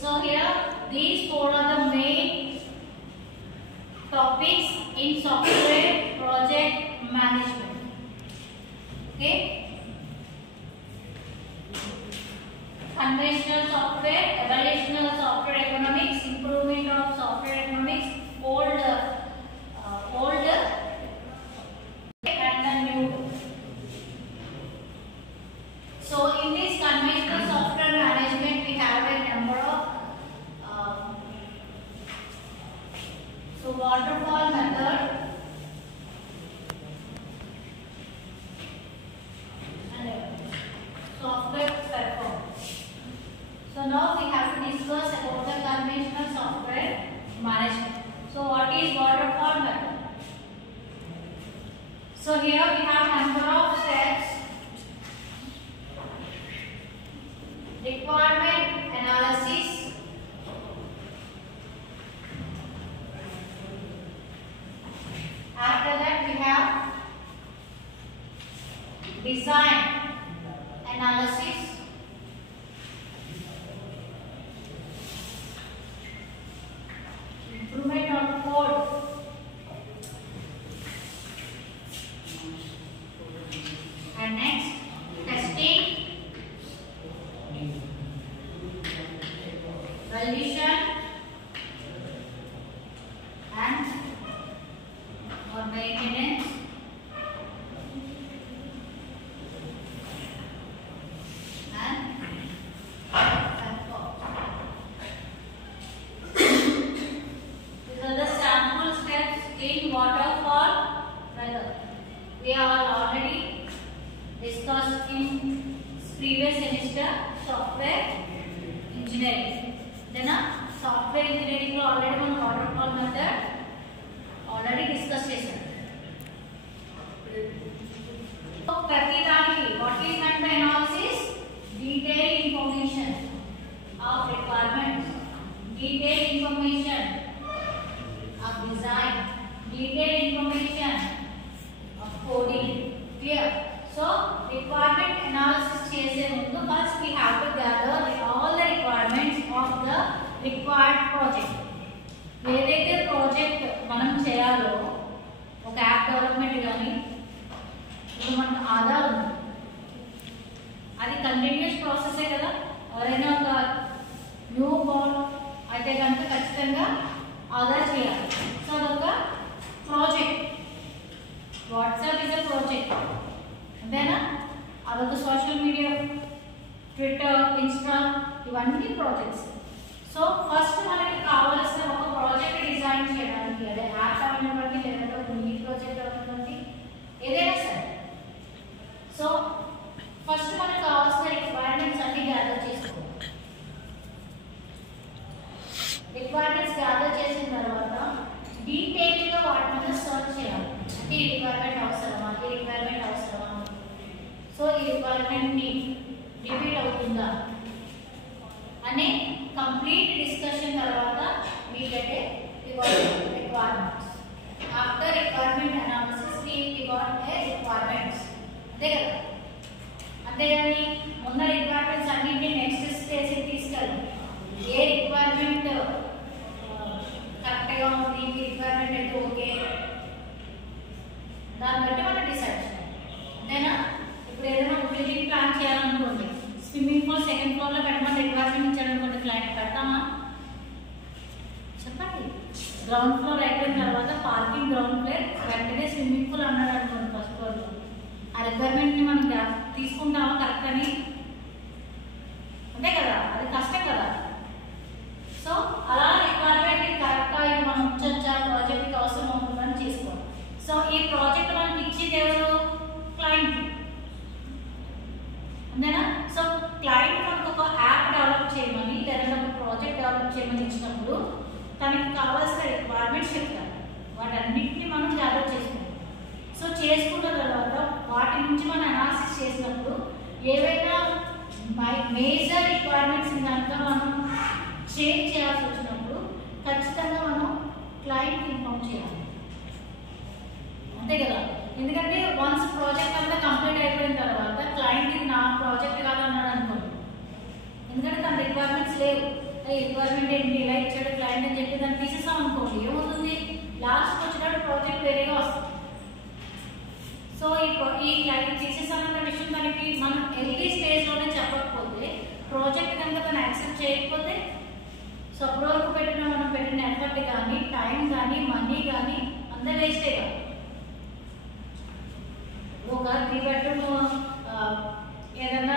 So here these four are the main topics in software project management. Okay. Conventional software, evolutionary software economics, improvement of software economics, old and the new. So in this conventional software management, we have a number of waterfall method and software performance. So now we have to discuss about the conventional software management. So what is waterfall method? So here we have number of steps. Requirement analysis, after that we have design analysis, improvement of code, and next testing, validation and or maintenance, and support. These are the sample steps in waterfall method. We have already discussed in previous semester software engineering. Then software engineering already one waterfall method already discussed చేశారు. So ప్రతి దానికి what is meant by analysis? Detailed information of requirements, detailed information of design, detailed information of coding. Clear? So requirement analysis చేసే ముందు first we have to gather all the requirements of the required project. ఏదైతే ప్రాజెక్ట్ మనం చేయాలో ఒక app development కానీ ఇప్పుడు మనకు ఆధార్ ఉంది, అది కంటిన్యూస్ ప్రాసెసే కదా. ఎవరైనా ఒక న్యూ బోర్న్ అయితే కనుక ఖచ్చితంగా ఆధార్ చేయాలి. సో అదొక project. WhatsApp is a project, అంతేనా? అదొక సోషల్ మీడియా, ట్విట్టర్, ఇన్స్టా, ఇవన్నీ ప్రాజెక్ట్స్. సో ఫస్ట్ మనకి కావాల్సిన ఒక ప్రాజెక్ట్ డిజైన్ చేయడానికి, అదే యాప్ అవనివ్వండి లేదంటే ఒక మినీ ప్రాజెక్ట్ అవనివ్వండి, ఏదైనా సరే. సో ఫస్ట్ మనకు కావాల్సిన రిక్వైర్మెంట్స్ అన్ని గ్యాదర్ చేసుకోవాలి. రిక్వైర్మెంట్స్ గ్యాదర్ చేసిన తర్వాత డీటెయిల్గా వాటి మీద సర్చ్ చేయాలి. అంటే ఈ రిక్వైర్మెంట్ అవసరమా, ఈ రిక్వైర్మెంట్ అవసరమా, సో ఈ రిక్వైర్మెంట్ని రిపీట్ అవుతుందా అనే కంప్లీట్ డిస్కషన్ తర్వాత we get a requirements. After requirement analysis we got a requirements. అంతే కదా. అంతేగాని ఉన్న రిక్వైర్మెంట్స్ అన్నింటినీ నెక్స్ట్ స్టేజ్కి తీసుకెళ్ళాలి. ఏ రిక్వైర్మెంట్ కరెక్ట్గా ఉంది, ఈ రిక్వైర్మెంట్ అయితే ఓకే, దాన్ని బట్టి మనం డిసైడ్ చేయాలి. అంతేనా? ఇప్పుడు ఏదైనా బిల్డింగ్ ప్లాన్ చేయాలనుకోండి, స్విమ్మింగ్ పూల్ సెకండ్ ఫ్లోర్లో పెట్టమని రిక్వైర్మెంట్ ఇచ్చారనుకోండి, క్లయింట్ పెడతామా? చెప్పండి. గ్రౌండ్ ఫ్లోర్ అయిపోయిన తర్వాత పార్కింగ్ గ్రౌండ్ ఫ్లోర్ వెంటనే స్విమ్మింగ్ పూల్ అన్నాడు అనుకోండి ఫస్ట్ ఫ్లోర్లో, ఆ రిక్వైర్మెంట్ని మనం తీసుకుంటామా కరెక్ట్ అని? అంతే కదా, అది కష్టం కదా. సో అలా రిక్వైర్మెంట్ కరెక్ట్గా ఇది మనం ఉంచొచ్చా, ప్రాజెక్ట్కి అవసరం అవుతుందని చేసుకోవాలి. సో ఈ ప్రాజెక్ట్ మనకి ఇచ్చింది ఎవరు? క్లయింట్. అంతేనా? సో క్లయింట్ మనకు ఒక యాప్ డెవలప్ చేయమని లేదా ఒక ప్రాజెక్ట్ డెవలప్ చేయమని ఇచ్చినప్పుడు తనకి కావాల్సిన రిక్వైర్మెంట్స్ చెప్తారు. వాటన్నిటిని మనం గ్యాదర్ చేసుకుంటాం. సో చేసుకున్న తర్వాత వాటి నుంచి మనం అనాలిసిస్ చేసినప్పుడు ఏవైనా మేజర్ రిక్వైర్మెంట్స్ కనుక మనం చేంజ్ చేయాల్సి వచ్చినప్పుడు ఖచ్చితంగా మనం క్లయింట్కి ఇన్ఫార్మ్ చేయాలి. అంతే కదా. ఎందుకంటే వన్స్ ప్రాజెక్ట్ అంతా కంప్లీట్ అయిపోయిన తర్వాత క్లయింట్ ఇది నా ప్రాజెక్ట్ కాదన్నాడు అనుకోండి, ఎందుకంటే తన రిక్వైర్మెంట్స్ లేవు, రిక్వైర్మెంట్ ఏంటి ఇలా ఇచ్చాడు క్లయింట్ అని చెప్పి దాన్ని తీసేసాం అనుకోండి, ఏమవుతుంది లాస్ట్ వచ్చినప్పుడు ప్రాజెక్ట్ వేరేగా వస్తుంది. సో ఈ క్లయింట్ తీసేసామన్న విషయం తనకి మనం ఎర్లీ స్టేజ్లోనే చెప్పకపోతే, ప్రాజెక్ట్ కనుక తను యాక్సెప్ట్ చేయకపోతే, సో అప్పటి వరకు మనం పెట్టిన ఎఫర్ట్ కానీ టైం కానీ మనీ కానీ అంతా వేస్టే కాదు. ఒక 3 bedroom ఏదైనా